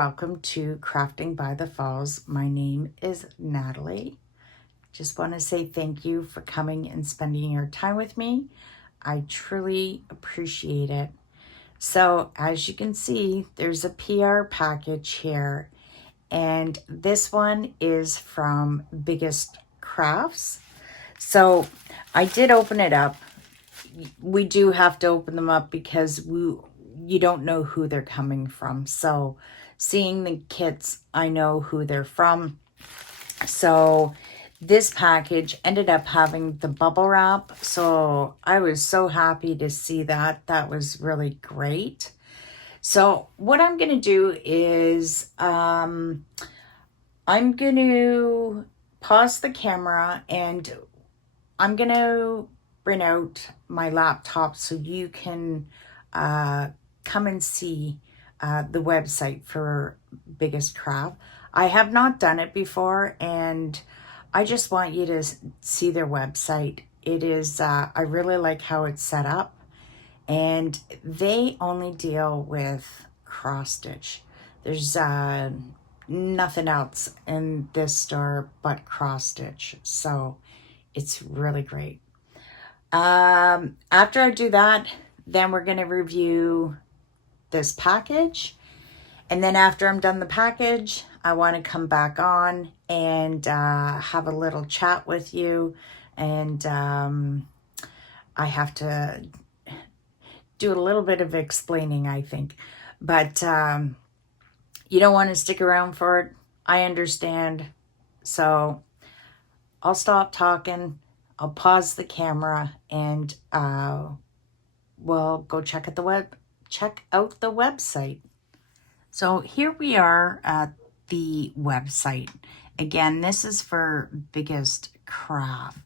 welcome to Crafting by the Falls. My name is Natalie. Just want to say thank you for coming and spending your time with me. I truly appreciate it. So as you can see, there's a PR package here, and this one is from Biggest Crafts. So I did open it up. We do have to open them up because you don't know who they're coming from. So seeing the kits, I know who they're from. So this package ended up having the bubble wrap. So I was so happy to see that. That was really great. So what I'm going to do is I'm going to pause the camera and I'm going to bring out my laptop so you can come and see the website for Biggest Craft. I have not done it before, and I just want you to see their website. It is, I really like how it's set up, and they only deal with cross stitch. There's nothing else in this store but cross stitch, so it's really great. After I do that, then we're going to review this package. And then after I'm done the package, I want to come back on and have a little chat with you. And I have to do a little bit of explaining, I think. But you don't want to stick around for it. I understand. So I'll stop talking. I'll pause the camera and we'll go check out the website. So here we are at the website. Again, this is for Biggest Craft.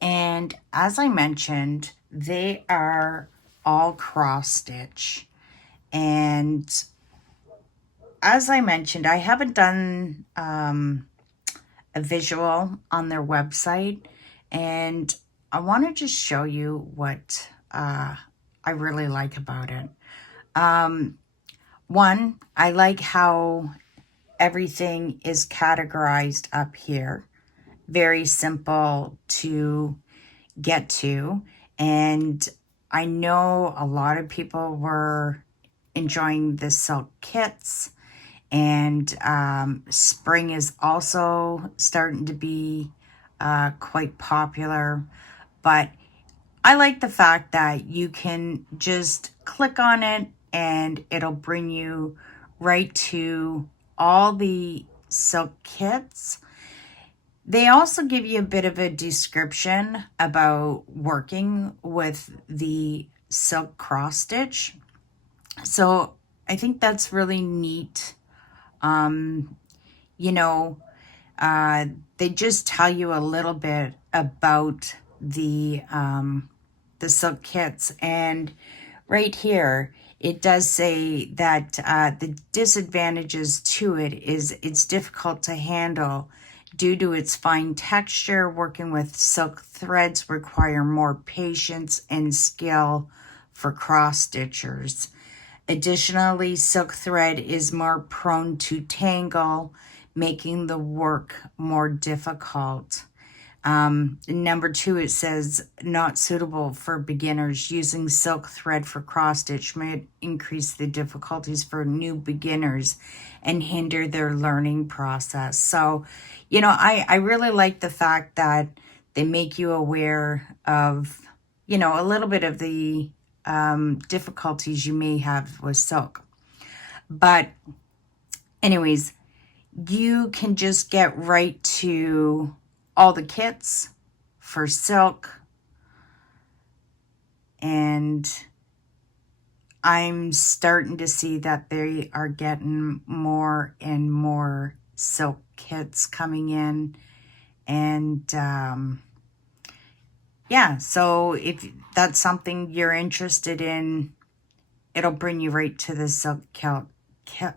And as I mentioned, they are all cross stitch. And as I mentioned, I haven't done a visual on their website. And I want to just show you what I really like about it. One, I like how everything is categorized up here. Very simple to get to. And I know a lot of people were enjoying the silk kits. And spring is also starting to be quite popular, but I like the fact that you can just click on it and it'll bring you right to all the silk kits. They also give you a bit of a description about working with the silk cross stitch. So I think that's really neat. You know, they just tell you a little bit about the silk kits, and right here it does say that the disadvantages to it is it's difficult to handle due to its fine texture. Working with silk threads require more patience and skill for cross stitchers. Additionally, silk thread is more prone to tangle, making the work more difficult. Number 2, it says not suitable for beginners. Using silk thread for cross stitch may increase the difficulties for new beginners and hinder their learning process. So, you know, I really like the fact that they make you aware of, you know, a little bit of the difficulties you may have with silk. But anyways, you can just get right to all the kits for silk. And I'm starting to see that they are getting more and more silk kits coming in. And yeah, so if that's something you're interested in, it'll bring you right to the silk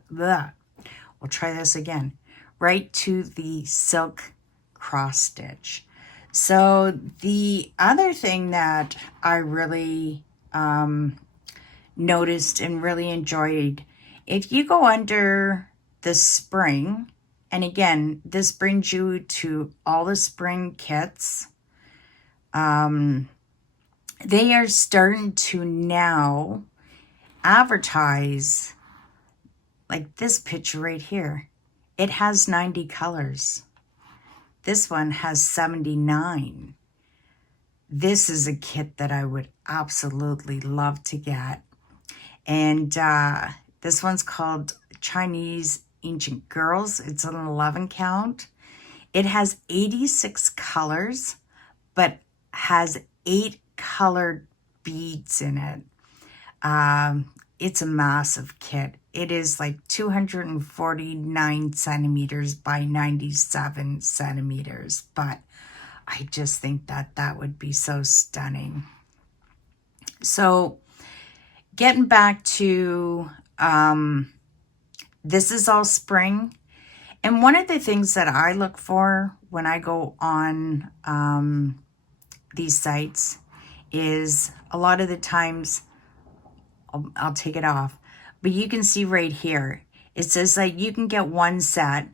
we'll try this again. Right to the silk cross stitch. So the other thing that I really noticed and really enjoyed, if you go under the spring. And again, this brings you to all the spring kits. They are starting to now advertise like this picture right here. It has 90 colors. This one has 79. This is a kit that I would absolutely love to get. And this one's called Chinese Ancient Girls. It's an 11 count. It has 86 colors, but has 8 colored beads in it. It's a massive kit. It is like 249 centimeters by 97 centimeters, but I just think that that would be so stunning. So getting back to, this is all spring. And one of the things that I look for when I go on these sites is a lot of the times, I'll take it off, but you can see right here, it says like you can get one set,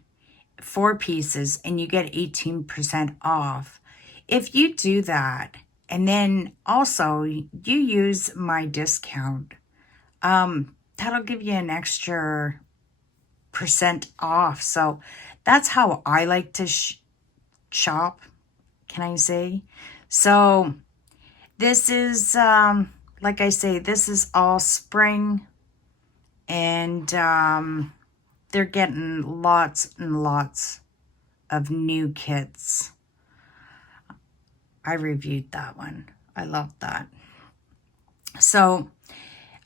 4 pieces, and you get 18% off. If you do that, and then also you use my discount, that'll give you an extra % off. So that's how I like to shop, can I say? So this is, like I say, this is all spring, and they're getting lots and lots of new kits. I reviewed that one. I love that. So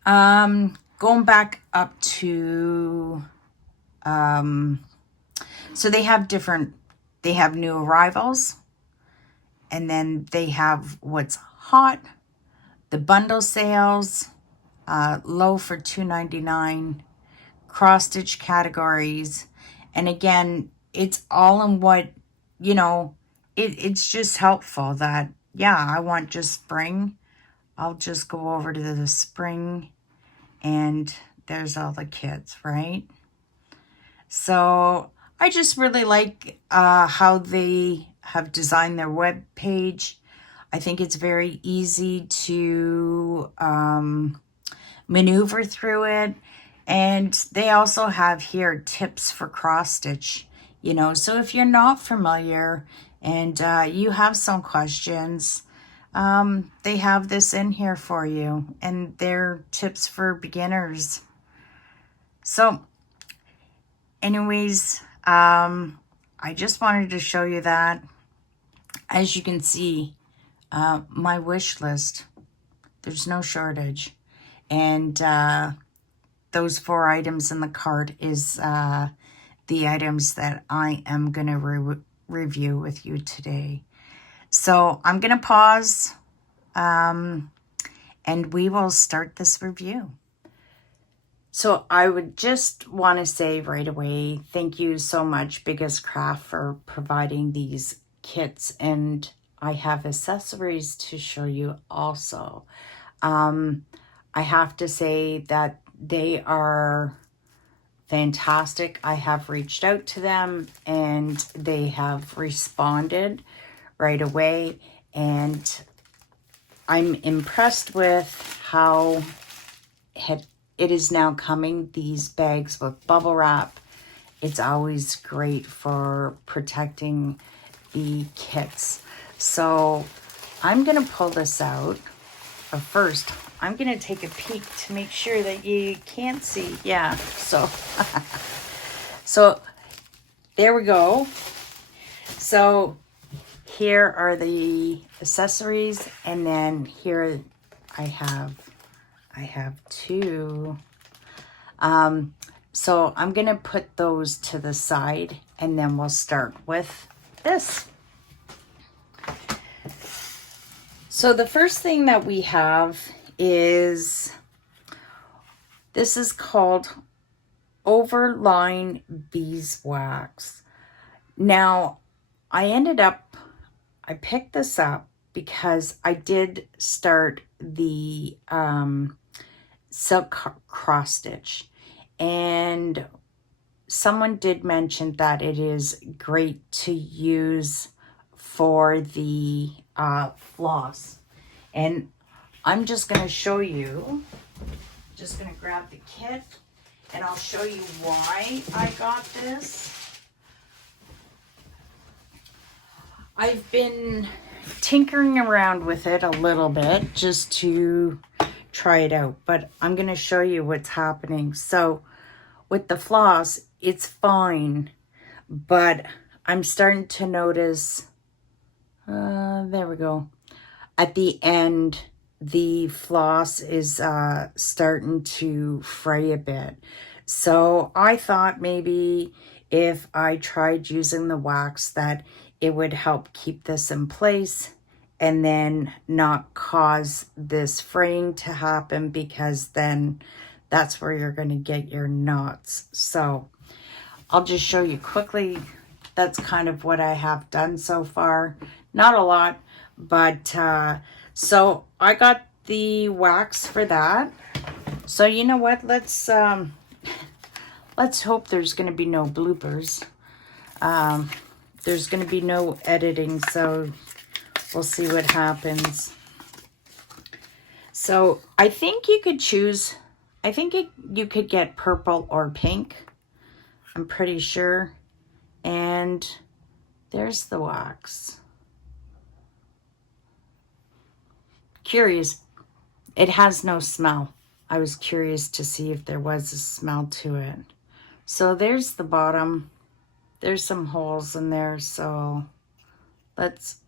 going back up to, so they have new arrivals, and then they have what's hot, the bundle sales, low for $2.99, cross stitch categories. And again, it's all in what, you know, it's just helpful that, yeah, I want just spring. I'll just go over to the spring, and there's all the kits, right? So I just really like how they have designed their web page. I think it's very easy to maneuver through it. And they also have here tips for cross stitch, you know, so if you're not familiar and you have some questions, they have this in here for you, and they're tips for beginners. So anyways, I just wanted to show you that. As you can see, my wish list, there's no shortage. And those 4 items in the cart is the items that I am going to review with you today. So I'm going to pause, and we will start this review. So I would just want to say right away, thank you so much, Biggest Craft, for providing these kits. And I have accessories to show you also. I have to say that they are fantastic. I have reached out to them, and they have responded right away. And I'm impressed with how it is now coming, these bags with bubble wrap. It's always great for protecting the kits. So I'm going to pull this out. But first, I'm going to take a peek to make sure that you can't see. Yeah, so, so there we go. So here are the accessories, and then here I have 2. So I'm going to put those to the side, and then we'll start with this. So the first thing that we have is, this is called Overline Beeswax. Now, I picked this up because I did start the silk cross stitch, and someone did mention that it is great to use for the floss. And I'm just going to show you, just going to grab the kit and I'll show you why I got this. I've been tinkering around with it a little bit just to try it out, but I'm going to show you what's happening. So with the floss, it's fine, but I'm starting to notice, there we go. At the end, the floss is starting to fray a bit. So I thought maybe if I tried using the wax that it would help keep this in place and then not cause this fraying to happen, because then that's where you're going to get your knots. So I'll just show you quickly. That's kind of what I have done so far. Not a lot, but so I got the wax for that. So you know what? Let's hope there's going to be no bloopers. There's going to be no editing, so we'll see what happens. So I think you could choose, you could get purple or pink. I'm pretty sure. And there's the wax. Curious. It has no smell. I was curious to see if there was a smell to it. So there's the bottom. There's some holes in there, so let's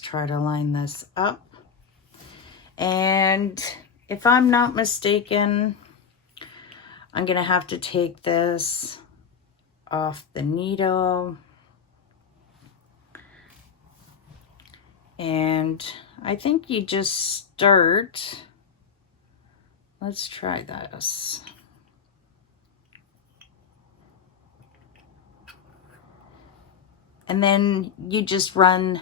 try to line this up. And if I'm not mistaken, I'm gonna have to take this off the needle. And I think you just start, let's try this. And then you just run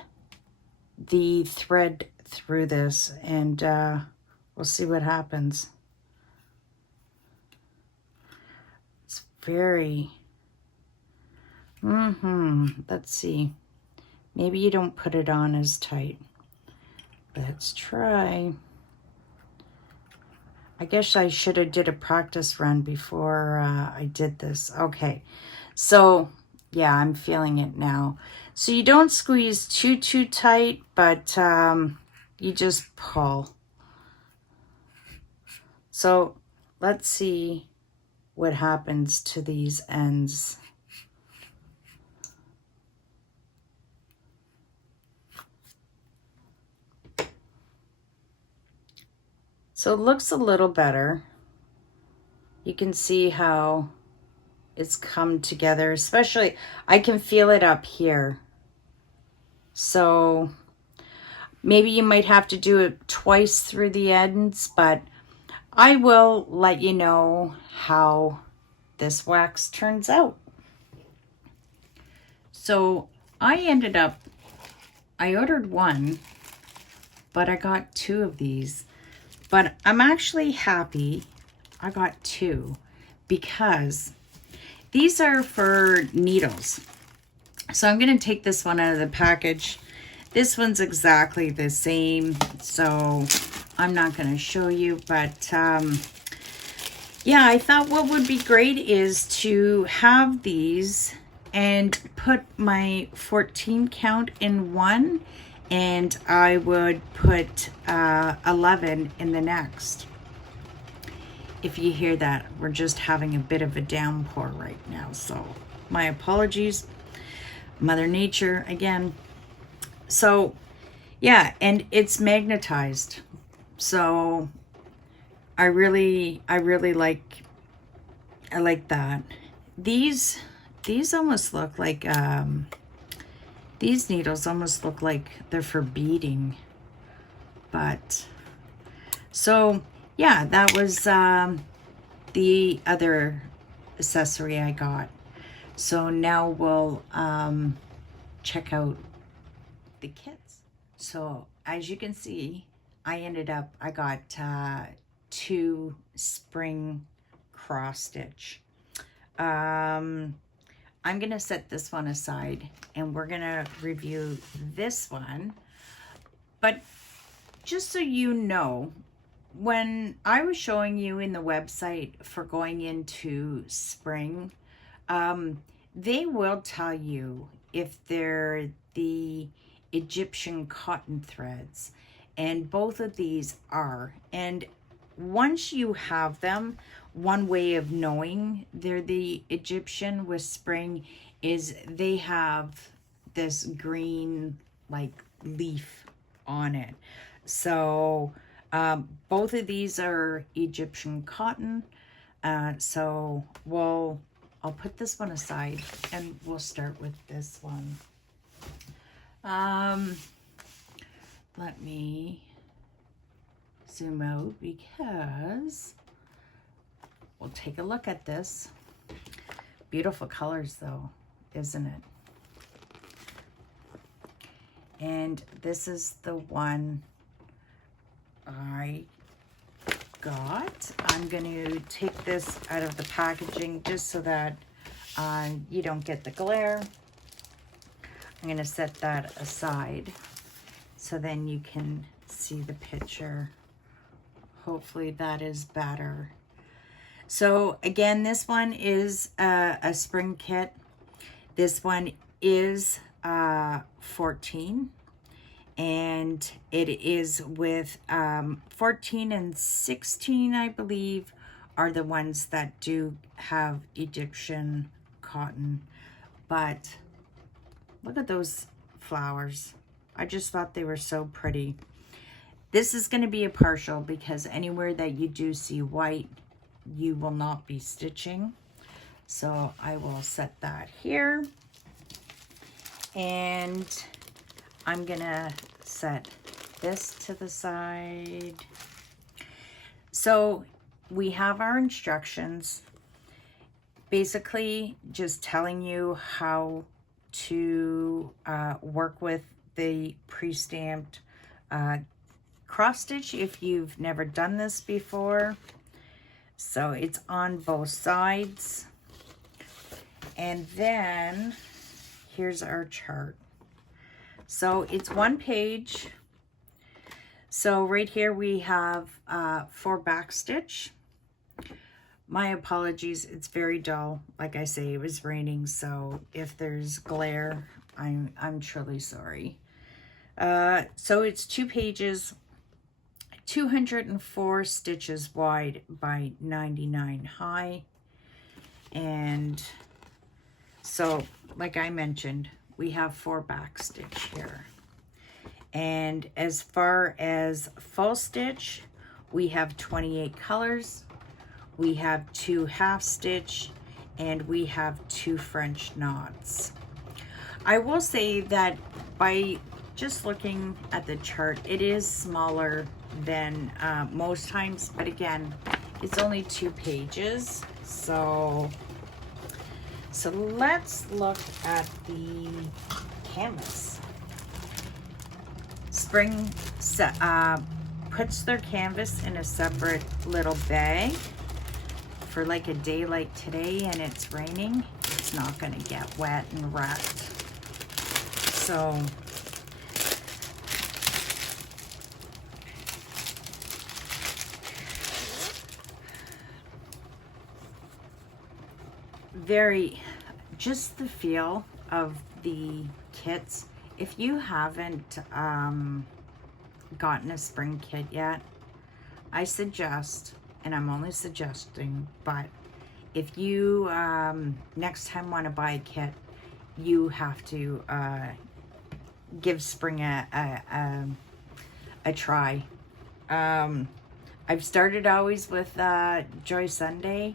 the thread through this, and we'll see what happens. It's very, let's see. Maybe you don't put it on as tight. Let's try. I guess I should have did a practice run before I did this. Okay, so yeah, I'm feeling it now. So you don't squeeze too tight, but you just pull. So let's see what happens to these ends. So it looks a little better. You can see how it's come together, especially I can feel it up here. So maybe you might have to do it twice through the ends, but I will let you know how this wax turns out. So I ordered one, but I got 2 of these. But I'm actually happy I got 2 because these are for needles. So I'm going to take this one out of the package. This one's exactly the same, so I'm not going to show you. But yeah, I thought what would be great is to have these and put my 14 count in one, and I would put 11 in the next. If you hear that, we're just having a bit of a downpour right now, so my apologies. Mother Nature again. So yeah, and it's magnetized, so I really like that. These almost look like these needles almost look like they're for beading. But so yeah, that was the other accessory I got. So now we'll check out the kits. So as you can see, I got 2 spring cross stitch. I'm going to set this one aside and we're going to review this one. But just so you know, when I was showing you in the website for going into spring, they will tell you if they're the Egyptian cotton threads, and both of these are. And once you have them, one way of knowing they're the Egyptian with spring is they have this green like leaf on it. So both of these are Egyptian cotton. So I'll put this one aside and we'll start with this one. Let me zoom out because we'll take a look at this. Beautiful colors though, isn't it? And this is the one I got. I'm going to take this out of the packaging just so that you don't get the glare. I'm going to set that aside so then you can see the picture. Hopefully that is better. So again, this one is a spring kit. This one is 14, and it is with 14 and 16, I believe, are the ones that do have Egyptian cotton. But look at those flowers. I just thought they were so pretty. This is going to be a partial because anywhere that you do see white, you will not be stitching. So I will set that here. And I'm going to set this to the side. So we have our instructions, basically just telling you how to work with the pre-stamped cross stitch if you've never done this before. So it's on both sides. And then here's our chart. So it's one page. So right here we have 4 back stitch. My apologies, it's very dull. Like I say, it was raining, so if there's glare, I'm truly sorry. So it's 2 pages, 204 stitches wide by 99 high. And so, like I mentioned, we have 4 back stitch here. And as far as full stitch, we have 28 colors. We have 2 half stitch, and we have 2 French knots. I will say that by just looking at the chart, it is smaller than most times, but again, it's only 2 pages. So let's look at the canvas. Spring puts their canvas in a separate little bag. For like a day like today and it's raining, it's not going to get wet and wrecked. So just the feel of the kits. If you haven't gotten a spring kit yet, I suggest, and I'm only suggesting, but if you next time want to buy a kit, you have to give spring a try. I've started always with Joy Sunday,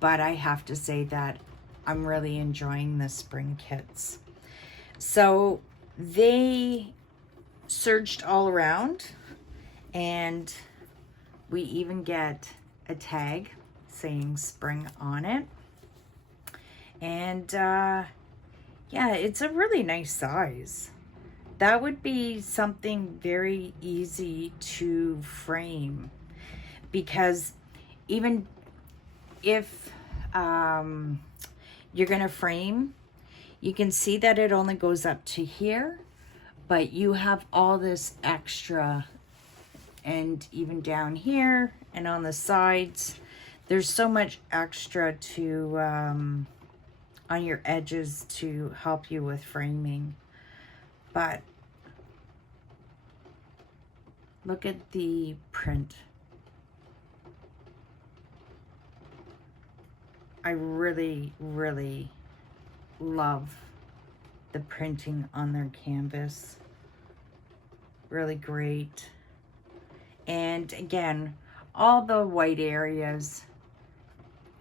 but I have to say that I'm really enjoying the spring kits. So they surged all around, and we even get a tag saying spring on it. And yeah, it's a really nice size. That would be something very easy to frame, because even if you're going to frame, you can see that it only goes up to here, but you have all this extra, and even down here and on the sides, there's so much extra to on your edges to help you with framing. But look at the print. I really, really love the printing on their canvas. Really great. And again, all the white areas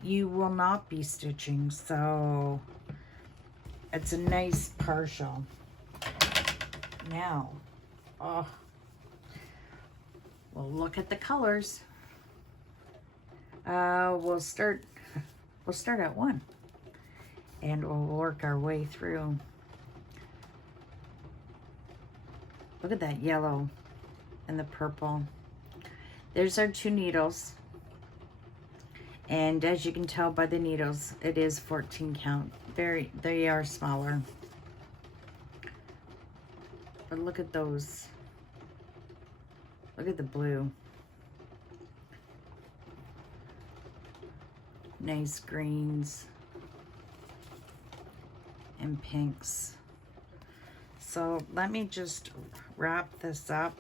you will not be stitching, so it's a nice partial. Now, oh, we'll look at the colors. We'll start at 1, and we'll work our way through. Look at that yellow and the purple. There's our 2 needles. And as you can tell by the needles, it is 14 count. They are smaller. But look at those. Look at the blue. Nice greens and pinks. So let me just wrap this up.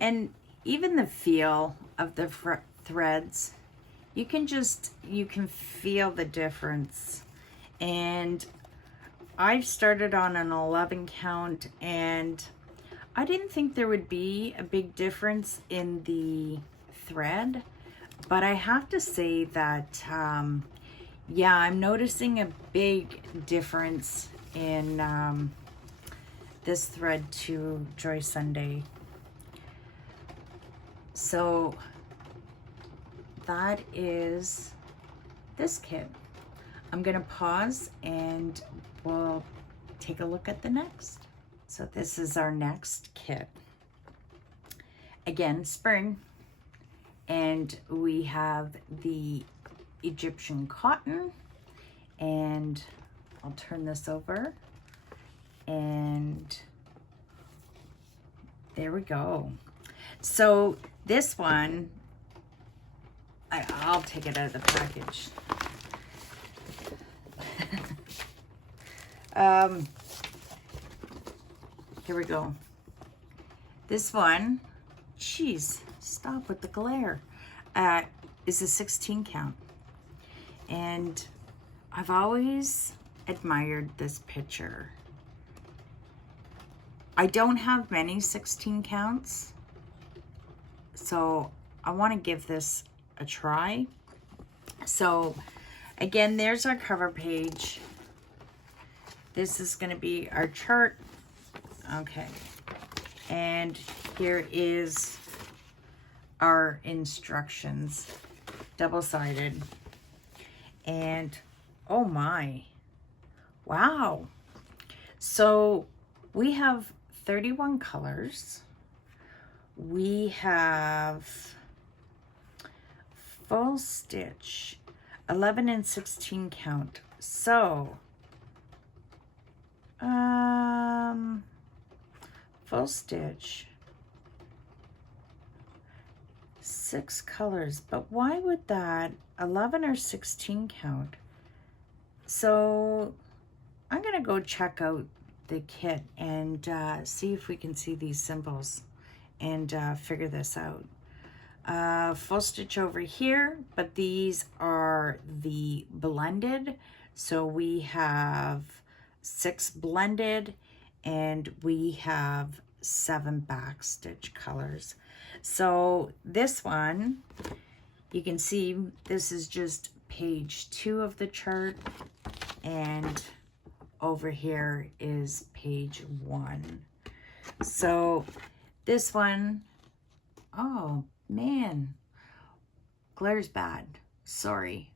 And even the feel of the threads, you can feel the difference. And I've started on an 11 count, and I didn't think there would be a big difference in the thread, but I have to say that yeah, I'm noticing a big difference in this thread to Joy Sunday. So that is this kit. I'm gonna pause and we'll take a look at the next. So this is our next kit. Again, spring, and we have the Egyptian cotton, and I'll turn this over, and there we go. So this one, I'll take it out of the package. Here we go. This one, geez, stop with the glare, is a 16 count. And I've always admired this picture. I don't have many 16 counts, so I want to give this a try. So again, there's our cover page. This is going to be our chart. Okay, and here is our instructions, double-sided. And oh my, wow. So we have 31 colors. We have full stitch, 11 and 16 count. So full stitch, 6 colors, but why would that 11 or 16 count? So I'm gonna go check out the kit and see if we can see these symbols and figure this out. Full stitch over here, but these are the blended. So we have 6 blended, and we have 7 back stitch colors. So this one, you can see this is just page 2 of the chart, and over here is page 1. So this one, oh man, glare's bad, sorry.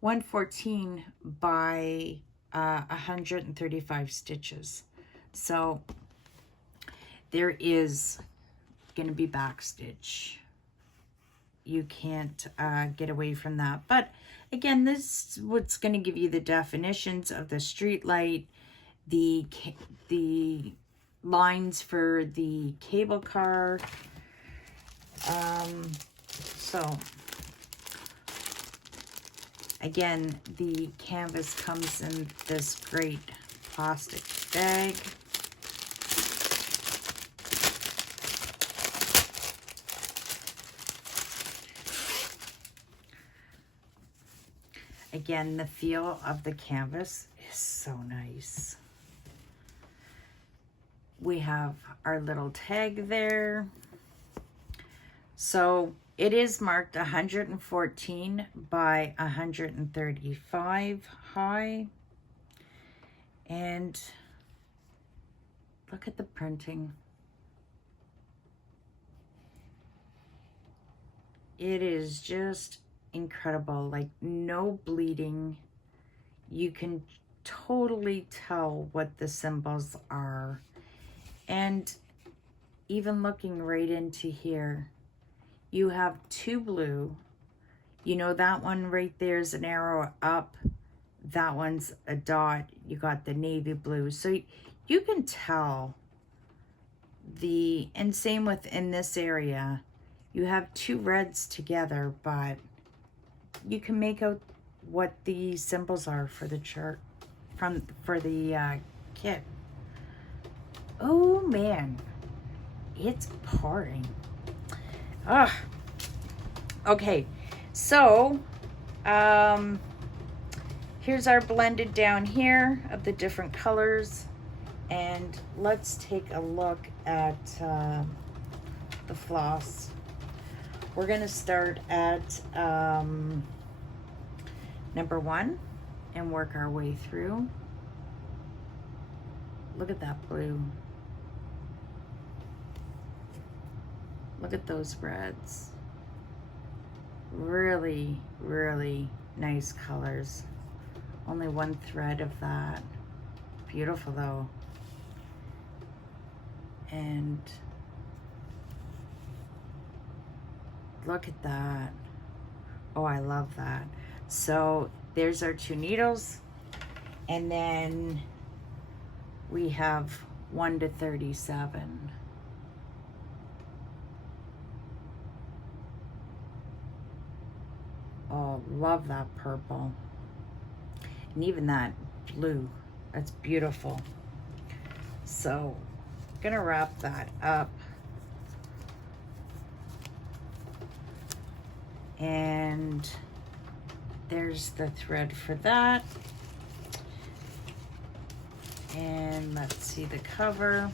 114 by 135 stitches. So there is gonna be back stitch. you can't get away from that. But again, this is what's going to give you the definitions of the street light, the lines for the cable car. So again, the canvas comes in this great plastic bag. Again, the feel of the canvas is so nice. We have our little tag there. So it is marked 114 by 135 high. And look at the printing. It is just incredible, like no bleeding. You can totally tell what the symbols are. And even looking right into here, you have 2 blue. You know, that one right there is an arrow up. That one's a dot. You got the navy blue. So you can tell and same within this area, you have 2 reds together, but you can make out what the symbols are for the chart, for the kit. Oh man, it's pouring. Okay, so here's our blended down here of the different colors, and let's take a look at the floss. We're going to start at number 1 and work our way through. Look at that blue. Look at those reds. Really, really nice colors. Only 1 thread of that. Beautiful though. And look at that. Oh, I love that. So there's our 2 needles. And then we have 1 to 37. Oh, love that purple. And even that blue. That's beautiful. So I'm gonna wrap that up. And there's the thread for that. And let's see the cover.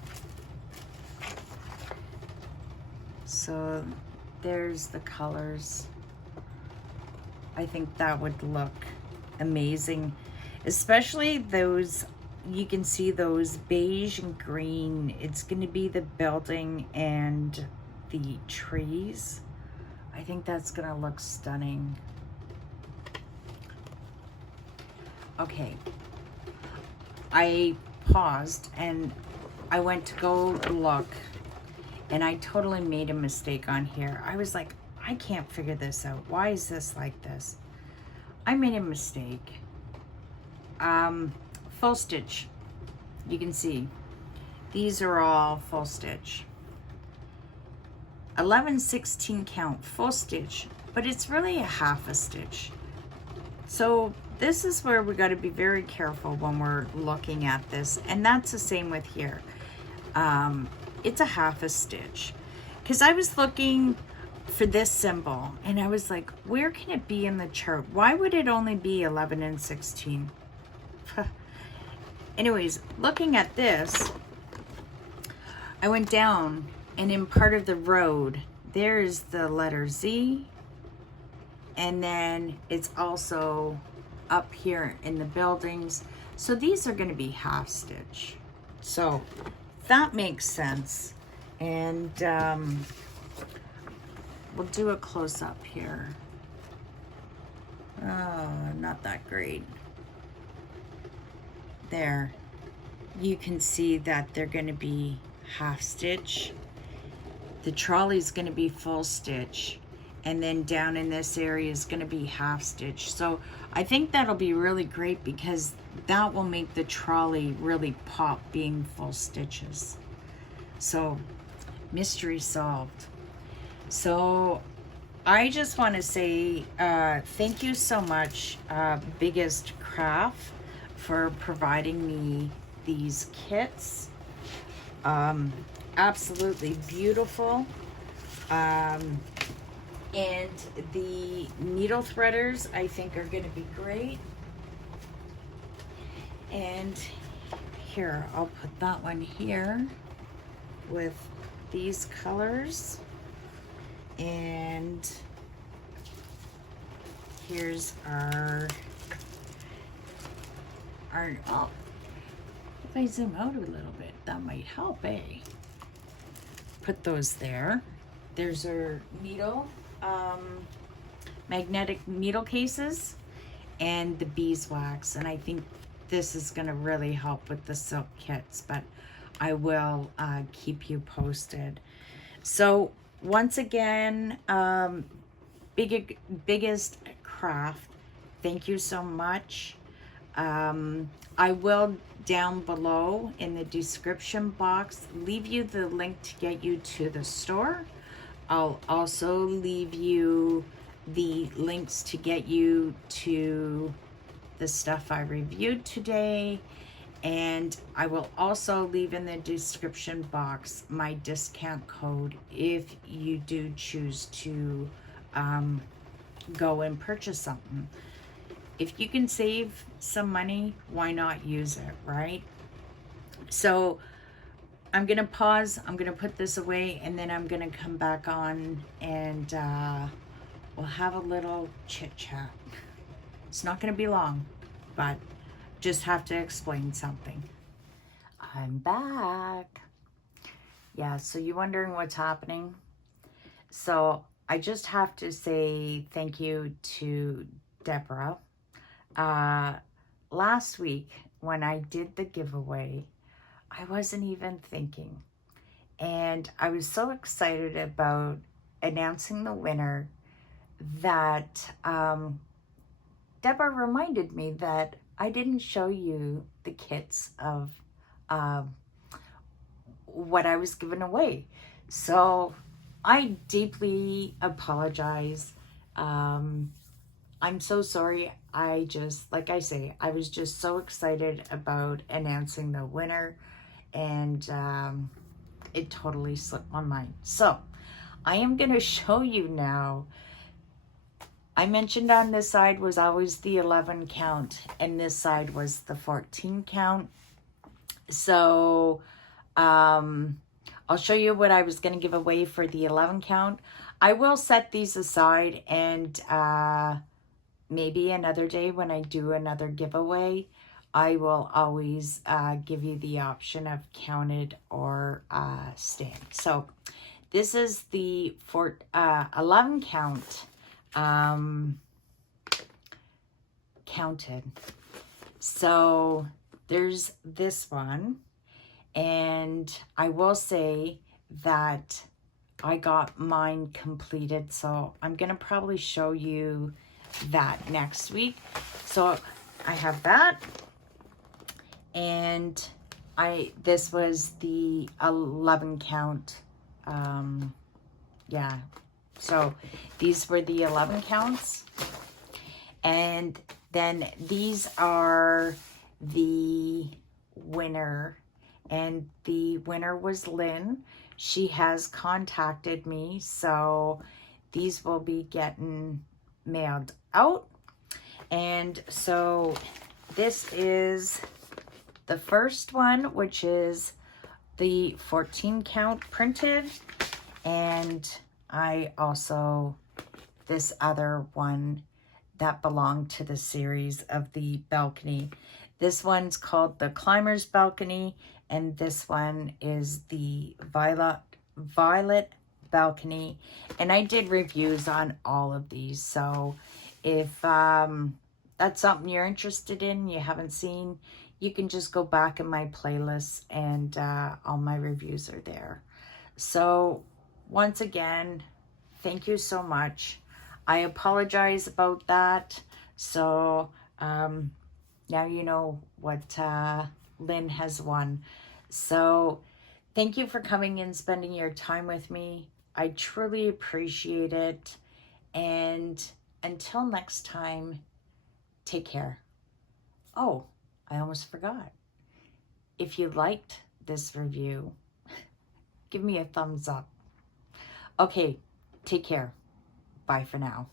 So there's the colors. I think that would look amazing, especially those, you can see those beige and green. It's going to be the building and the trees. I think that's going to look stunning. Okay, I paused and I went to go look, and I totally made a mistake on here. I was like, I can't figure this out. Why is this like this? I made a mistake. Full stitch. You can see these are all full stitch. 11/16 count full stitch, but it's really a half a stitch. So this is where we got to be very careful when we're looking at this, and that's the same with here. It's a half a stitch, because I was looking for this symbol and I was like, where can it be in the chart? Why would it only be 11 and 16? Anyways, looking at this, I went down, and in part of the road there's the letter Z, and then it's also up here in the buildings. So these are going to be half stitch, so that makes sense. And we'll do a close-up here. Oh, not that great. There. You can see that they're going to be half stitch. The trolley's going to be full stitch. and then down in this area is going to be half stitch. So I think that'll be really great because that will make the trolley really pop being full stitches. So mystery solved. So I just want to say thank you so much, Biggest Craft, for providing me these kits. Absolutely beautiful. And the needle threaders I think are going to be great. And here, I'll put that one here with these colors. And here's our oh, if I zoom out a little bit, that might help, eh? Put those there. There's our needle, magnetic needle cases, and the beeswax. And I think this is going to really help with the silk kits, but I will keep you posted. So once again, Biggest Craft, thank you so much. I will down below in the description box leave you the link to get you to the store. I'll also leave you the links to get you to the stuff I reviewed today, and I will also leave in the description box my discount code if you do choose to go and purchase something. If you can save some money, why not use it, right? So I'm going to pause. I'm going to put this away, and then I'm going to come back on, and we'll have a little chit chat. It's not going to be long, but just have to explain something. I'm back. Yeah, so you're wondering what's happening? So I just have to say thank you to Deborah. Last week when I did the giveaway, I wasn't even thinking. And I was so excited about announcing the winner that Deborah reminded me that I didn't show you the kits of what I was giving away. So I deeply apologize. I'm so sorry. I just, like I say, I was just so excited about announcing the winner, and it totally slipped my mind. So I am going to show you now. I mentioned on this side was always the 11 count, and this side was the 14 count. So I'll show you what I was going to give away for the 11 count. I will set these aside, and maybe another day when I do another giveaway, I will always give you the option of counted or stand. So this is the 11 count counted. So there's this one, and I will say that I got mine completed, so I'm gonna probably show you that next week. So I have that, and this was the 11 count. Yeah, so these were the 11 counts, and then these are the winner, and the winner was Lynn. She has contacted me, so these will be getting mailed out. And so this is the first one, which is the 14 count printed, and I also this other one that belonged to the series of the balcony. This one's called the Climber's Balcony, and this one is the Violet Balcony. And I did reviews on all of these, so if that's something you're interested in, you haven't seen, you can just go back in my playlist, and all my reviews are there. So once again, Thank you so much. I apologize about that. So now you know what Lynn has won. So thank you for coming and spending your time with me. I truly appreciate it. And until next time, take care. Oh, I almost forgot. If you liked this review, give me a thumbs up. Okay, take care. Bye for now.